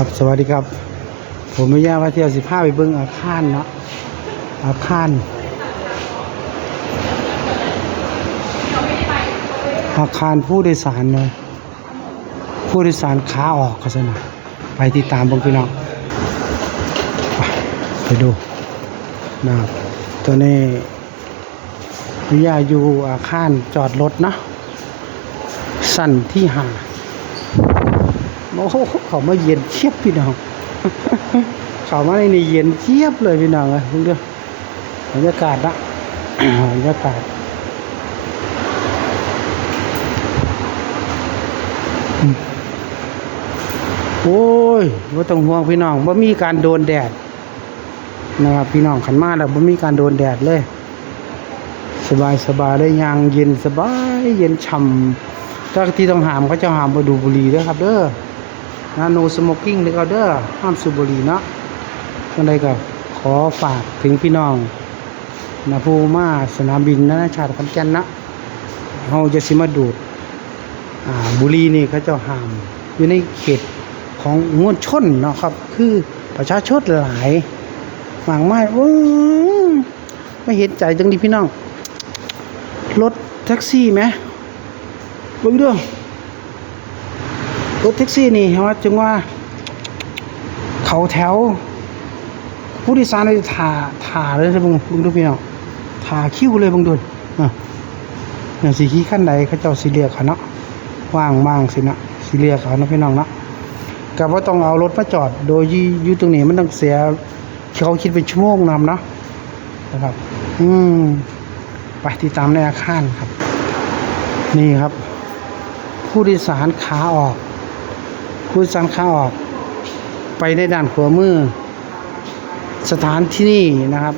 ครับสวัสดีครับ ผมไม่ยากว่าเที่ยวสิบห้าไปเบิ้งอาคารเนาะอาคารอาคารผู้โดยสารเนาะผู้โดยสารขาออกก็สนะไปติดตามเบงพี่น้องไปดูนะครับตัวนี้วิทยาอยู่อาคารจอดรถเนาะสั่นที่หา โอ้โหเขามาเย็นเทียบพี่น้องเขามาในนี่เย็นเทียบเลยพี่น้องเลยดูดิบรรยากาศนะบรรยากาศโอ้ยว่าต้องห่วงพี่น้องว่ามีการโดนแดดนะครับพี่น้องขันมาแล้วว่ามีการโดนแดดเลย สบายสบายได้ยางเย็นสบายเย็นฉ่ำถ้าที่ต้องหามเขาจะหามมาดูบุรีด้วยครับ เด้อ นะ no smoking เลยก็เด้อห้ามสูบบุหรี่เนาะจังใดก็ขอฝากถึงพี่น้องนะผู้มาสนามบินนานาชาติขอนแก่นนะเฮาจะสิมาดูดบุหรี่นี่เขาจ้าห้าม อยู่ในเขตของมวลชนเนาะครับ คือประชาชนหลายมากมายโอ้ไม่เห็นใจจังดีพี่น้อง รถแท็กซี่ไหมบิ่งเด้อ รถแท็กซี่นี่เห็นว่าจึงว่า เขาแถว ผู้โดยสารเลยถ่าถ่าเลยนะเบึงบึงดูพี่น้องถ่าคิ้วเลยบึงดูอะอย่างสีขี้ขั้นใดเขาเจ้าสีเรียกเขาเนาะว่างบ้างสินะสีเรียกเขาเนาะพี่น้องเนาะกับว่าต้องเอารถมาจอด โดยที่อยู่ตรงนี้มันต้องเสียเขาคิดเป็นชั่วโมงนำเนาะนะครับ อืมไปติดตามในอาคารครับ นี่ครับ ผู้โดยสารขาออก ผู้โดยสารขาออก ไปในด้านขวามือ สถานที่นี่นะครับ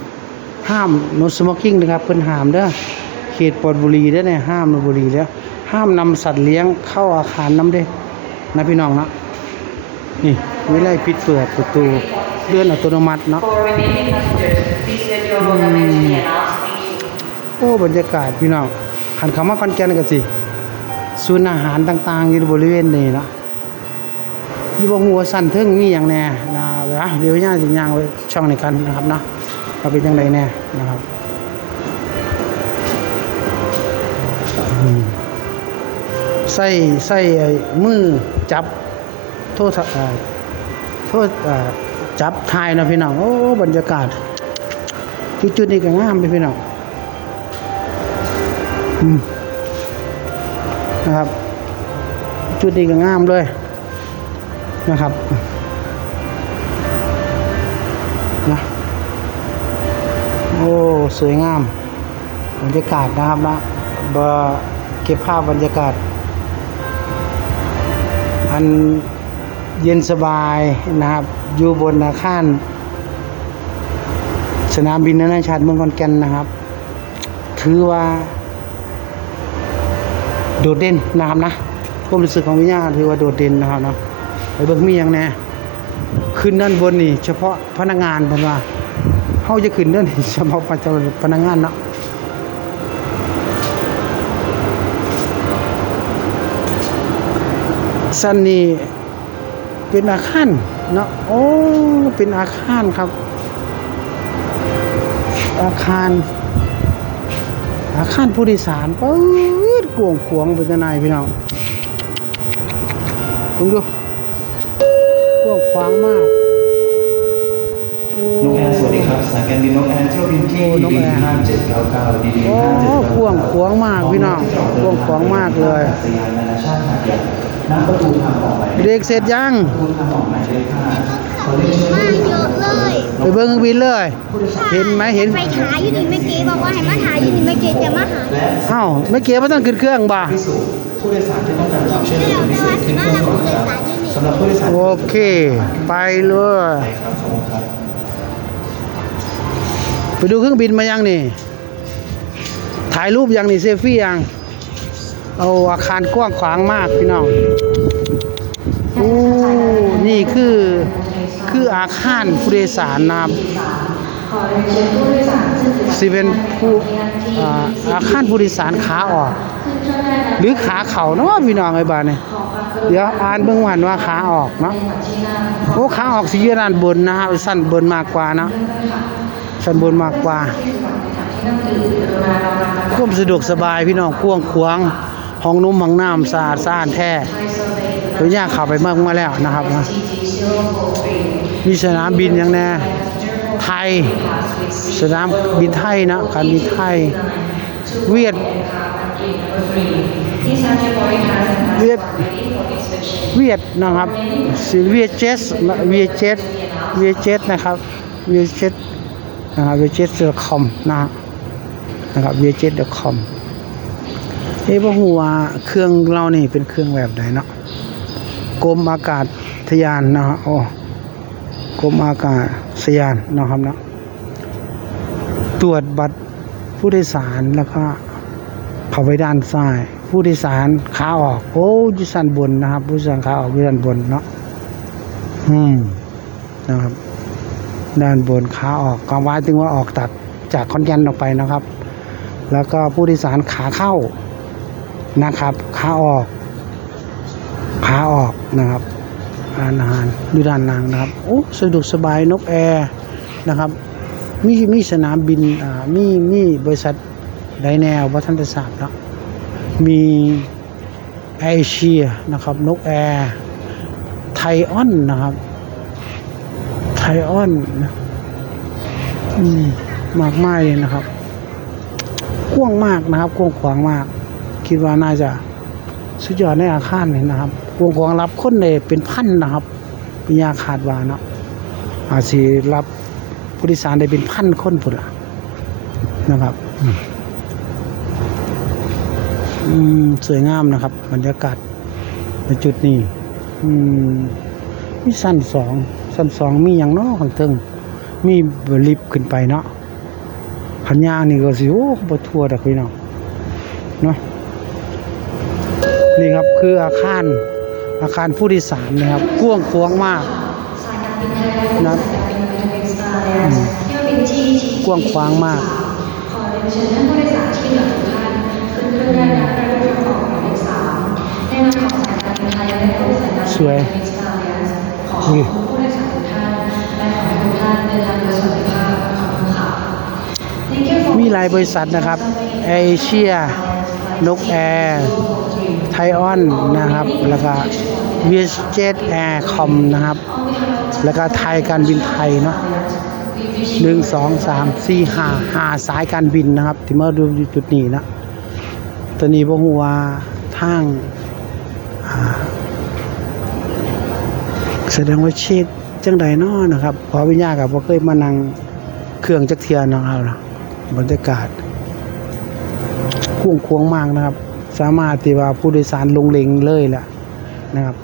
ห้าม no smoking นะครับเพิ่นห้ามเด้อเขตปอดบุหรีเด้อเนี่ยห้ามนบุหรีเด้อห้ามนำสัตว์เลี้ยงเข้าอาคารน้ำเด้นะพี่น้องนะนี่ไม่ไล่ปิดเปิดประตูเลื่อนอัตโนมัติเนาะโอ้บรรยากาศพี่น้องหันคำว่าคอนแกนกันสิศูนย์อาหารต่างๆอยู่บริเวณนี้เนาะ อยู่บนหัวสั่นเทิงมีอย่างแน่นะเดี๋ยวเดี๋ยวย่าสิย่างไว้ช่องในกันนะครับเนาะว่าเป็นยังไงแน่นะครับใส่ใส่มือจับโทษโทษจับทายนะพี่น้องโอ้บรรยากาศ จุดๆนี้ก็งามเลยพี่น้องนะครับ จุดนี้ก็งามเลย นะครับนะโอ้ สวยงาม บรรยากาศนะครับนะบเก็บภาพบรรยากาศ อันเย็นสบายนะครับ อยู่บนอาคารสนามบินนานาชาติเมืองขอนแก่นนะครับ ถือว่า โดดเด่นนะครับนะความรู้สึกของวิญญาณถือว่าโดดเด่นนะครับเนาะ เบิ่งมีอย่างแน่ขึ้นด้านบนนี่ เฉพาะพนักงานเพิ่นว่าเฮาจะขึ้นด้านนี้เฉพาะพนักงานเนาะสันนี่เป็นอาคารเนาะโอ้เป็นอาคารครับ อาคาร อาคารผู้โดยสารปื๊ดกวงขวงเป็นจังไงพี่น้องดูดู กวงขวางมากโอ้นกแอร์สวัสดีครับสายการบินนกแอร์เที่ยวบินที่โอ้นกดีแอร์ห้าเจ็ดเก้าเก้าดีดีโอ้ห้าเจ็ดเก้าเก้ากวงขวางมากพี่น้องกวงขวางมากเลยสยานนานาชาติหาดใหญ่ณประตูทางออกหมายเลขเด็กเสร็จยังประตูทางออกหมายเลขห้าขอเรียนเชิญมาเยอะเลยไปเบิ้งเครื่องบินเลย เห็นไหมเห็นไปถ่ายอยู่นี่เมื่อกี้บอกว่าให้มาถ่ายอยู่นี่เมื่อกี้จะมาหาและเอ้าไม่เกี่ยวไม่ต้องขึ้นเครื่องบ่าพิสูจน์ ผู้โดยสารที่ต้องการความช่วยเหลือเป็นพิเศษขึ้นเครื่องก่อนครับสำหรับผู้โดยสารโอเค ไปเลยไปครับขอบคุณครับไปดูเครื่องบินมายังนี่ ถ่ายรูปยังนี่เซลฟี่ยัง เอาอาคารกว้างขวางมากพี่น้องโอ้นี่คือคืออาคารผู้โดยสารนะครับสิเป็นผู้อ่าอาคารผู้โดยสารขาออก หรือขาเข่าเนาะพี่น้องไอ้บ้านเนี่ยเดี๋ยวอ่านเบิ่งวันว่าขาออกเนาะโอ้ขาออกสิอยู่ด้านบนนะครับสั้นบนมากกว่านะสั้นบนมากกว่าความสะดวกสบายพี่น้องกว้างขวางห้องนุ่มห้องน้ำสะอาดสะอาดแท้ตัวยางเข้าไปเมื่อมาแล้วนะครับนะมีสนามบินอย่างแน่ไทย สนามบินไทยนะการบินไทย เวียดเวียดเวียดนะครับเวียดเจสเวียดเจสเวียดเจสนะครับเวียดเจสนะครับเวียดเจสคอมนะนะครับเวียดเจสคอมเอ้บ่ฮู้ว่าเครื่องเรานี่เป็นเครื่องแบบใดเนาะกรมอากาศทยานนะฮะโอ้กรมอากาศยานนะครับเนาะตรวจบัตร ผู้โดยสารแล้วก็เข้าไปด้านซ้าย ผู้โดยสารขาออก โอ้ยุสันบนนะครับ ผู้โดยสารขาออกอยู่ด้านบนเนาะอืมนะครับ ด้านบนขาออกก็หมายถึงว่าออกตัดจากคอนแกนออกไปนะครับ แล้วก็ผู้โดยสารขาเข้านะครับขาออกขาออกนะครับอาหารอยู่ด้านล่างนะครับโอ้สะดวกสบายนกแอร์นะครับ มีมีสนามบินอ่ามีมีบริษัทไดแนววัฒนศาสตร์เนาะมีเอเชียนะครับนกแอร์ไทออนนะครับ ไทออนนะอืมมากมายเลยนะครับกว้างมากนะครับกว้างขวางมาก คิดว่าน่าจะสุดยอดในอาคารเลยนะครับกว้างขวางรับคนเลยเป็นพันนะครับปัญญาขาดวานะอาจสิรับ ผู้โดยสารได้เป็นพันคนพุ่นละนะครับอืมสวยงามนะครับ บรรยากาศในจุดนี้ อืมมีสั้นสองสั้นสองมีอย่างนาะข้างเทิงมีลิฟต์ขึ้นไปเนาะขันยางนี่ก็สิโอ้บทั่วดอกพี่น้องเนาะนี่ครับคืออาคารอาคารผู้โดยสารนะครับกว้างขวางมากนะ ครับอืมกว้างขวางมาก ขอเรียนเชิญท่านผู้โดยสารที่เหลือทุกท่านขึ้นเครื่องได้ณประตูทางออกหมายเลขสามในนามของสายการบินไทยและผู้สายการบินสวยเอ็กซ์ตาเลียสขอขอบคุณผู้โดยสารทุกท่านและขอให้ทุกท่านเดินทางโดยสวัสดิภาพขอบคุณค่ะ Thank you for มีหลายบริษัทนะครับเอเชียนกแอร์ไทออนนะครับ แล้วก็วีเจ็ตแอร์คอมนะครับ แล้วก็ไทยการบินไทยเนาะ หนึ่งสองสามสี่ห้าห้าสายการบินนะครับ ที่มาดูอยู่จุดนี้นะตอนนี้พวกหัวทางอ่าแสดงว่าเช็คจังใดนาะนะครับพอวิญญากับว่าเคยมานั่งเครื่องจักเทียนเนาะเอานะบรรยากาศกว้งขวงมากนะครับ สามารถที่ว่าผู้โดยสารลงเลงเลยแหละนะครับ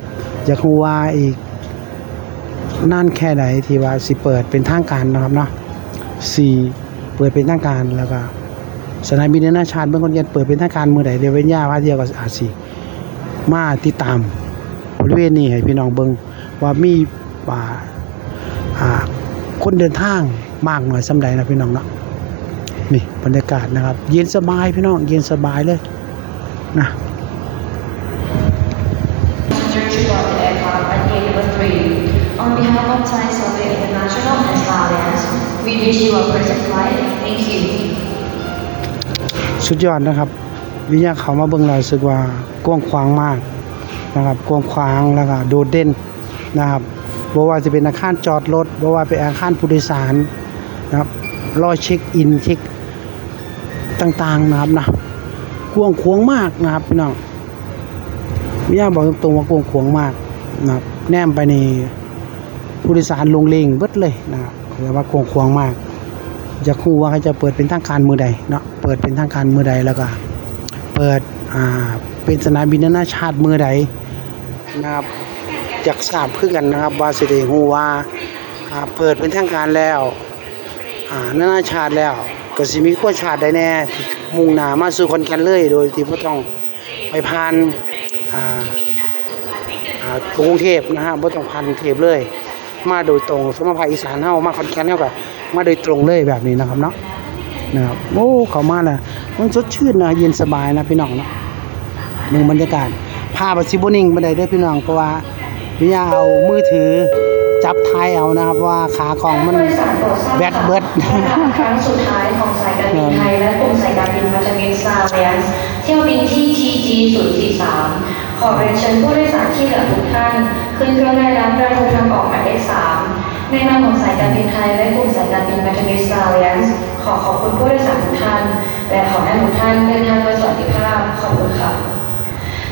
อยากรู้ว่าอีก นานแค่ไหนที่ว่าสิเปิดเป็นทางการนะครับเนาะสี่เปิดเป็นทางการแล้วก็สนามบินนานาชาติเบื้องต้นยันเปิดเป็นทางการมือใดเดี๋ยวเว้นยาว่าเดียวกับอาจสิมาติดตามบริเวณนี้ให้พี่น้องเบิ่งว่ามีว่าคนเดินทางมากหน่อยสำใดนะพี่น้องเนาะนี่บรรยากาศนะครับ เย็นสบายพี่น้องเย็นสบายเลยนะ On behalf of Thai Southern International and Star Alliance, we wish you a pleasant flight. Thank you. สุดยอดนะครับ วิญญาเขามาเบิ่งเราสึกว่ากว้างขวางมากนะครับกว้างขวางแล้วก็โดดเด่นนะครับบ่ว่าจะเป็นอาคารจอดรถบ่ว่าเป็นอาคารผู้โดยสารนะครับรอเช็คอินเช็คต่างๆนะครับนะกว้างขวางมากนะครับพี่น้องวิญญาบอกตรงๆว่ากว้างขวางมากนะครับแนมไปใน ผู้โดยสารลงเลงเบิดเลยนะครับเรียกว่ากว้งขวงมากอยากรู้ว่าเขาจะเปิดเป็นทางการมือใดเนาะเปิดเป็นทางการมือใดแล้วก็เปิดอ่าเป็นสนามบินนานาชาติมือใดนะครับอยากทราบคือกันนะครับว่าสิได้ฮู้ว่าเปิดเป็นทางการแล้วอ่านานาชาติแล้วก็สิมีขั้วชาติใดแน่มุ่งหน้ามาสู่คอนแกนเลยโดยที่บ่ต้องไปผ่านอ่ากรุงเทพนะฮะบ่ต้องผ่านกรุงเทพเลย มาโดยตรงสมภาคอีสานเฮามาคอนแก่นเฮาก็มาโดยตรงเลยแบบนี้นะครับเนาะนะครับโอ้เขามาแล้วมันสดชื่นนะเย็นสบายนะพี่น้องเนาะมืองบรรยากาศภาพซิบนิ่งบันไดเด้อพี่น้องเพราะว่าวิญญาเอามือถือจับท้ายเอานะครับว่าขาของมันผู้โดยสารโปรดทราบแบตเบิดครั้งสุดท้ายของสายการบินไทยและกลุ่มสายการบินพันธมิตรซาเลียนเที่ยวบินที่ TG 043 ขอเรียนเชิญผู้โดยสารที่เหลือทุกท่าน ขึ้นเครื่องได้รับประตูทางออกหมายเลข3ในนามของสายการบินไทยและกลุ่มสายการบินพันธมิตรซาเลียนขอขอบคุณผู้โดยสารทุกท่าน และขอให้ทุกท่านเดินทางโดยสวัสดิภาพ ขอบคุณค่ะ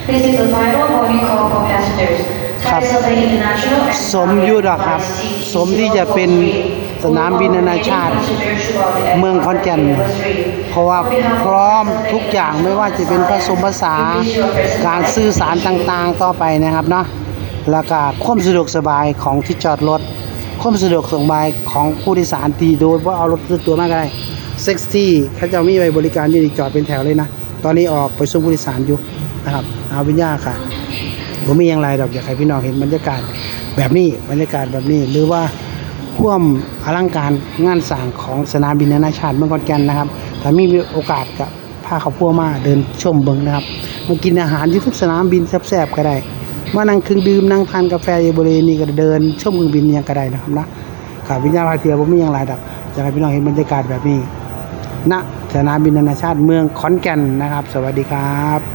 This is the final boarding call for passengers. ครับ Thai Southern International and สมยุทธอะครับ สมที่จะเป็น สนามบินนานาชาติ เมืองขอนแก่น เพราะว่าพร้อมทุกอย่างไม่ว่าจะเป็นผสมภาษาการสื่อสารต่างๆต่อไปนะครับเนาะแล้วก็ความสะดวกสบายของที่จอดรถความสะดวกสบายของผู้โดยสารตีโดยว่าเอารถตัวมากก็ได้เซ็กซี่เขาจะมีไว้บริการอยืนจอดเป็นแถวเลยนะ ตอนนี้ออกไปส่งผู้โดยสารอยู่นะครับเอาวิญญาค่ะผมมีอย่างไรดอกอยากให้พี่น้องเห็นบรรยากาศแบบนี้บรรยากาศแบบนี้หรือว่า พ่วมอลังการงานสร้างของสนามบินนานาชาติเมืองขอนแก่นนะครับถ้ามีโอกาสก็พาครอบครัวมาเดินชมเบิงนะครับมากินอาหารที่ทุกสนามบินแซ่บๆก็ได้มานั่งเครื่องดื่มนั่งทานกาแฟอยู่บริเวณนี้ก็เดินชมเครื่องบินเนี่ยงก็ได้นะครับนะขาวิญญาณพาเทียผมไมีอย่างไรดอกอยากให้พี่น้องเห็นบรรยากาศแบบนี้ณสนามบินนานาชาติเมืองขอนแก่นนะครับ สวัสดีครับ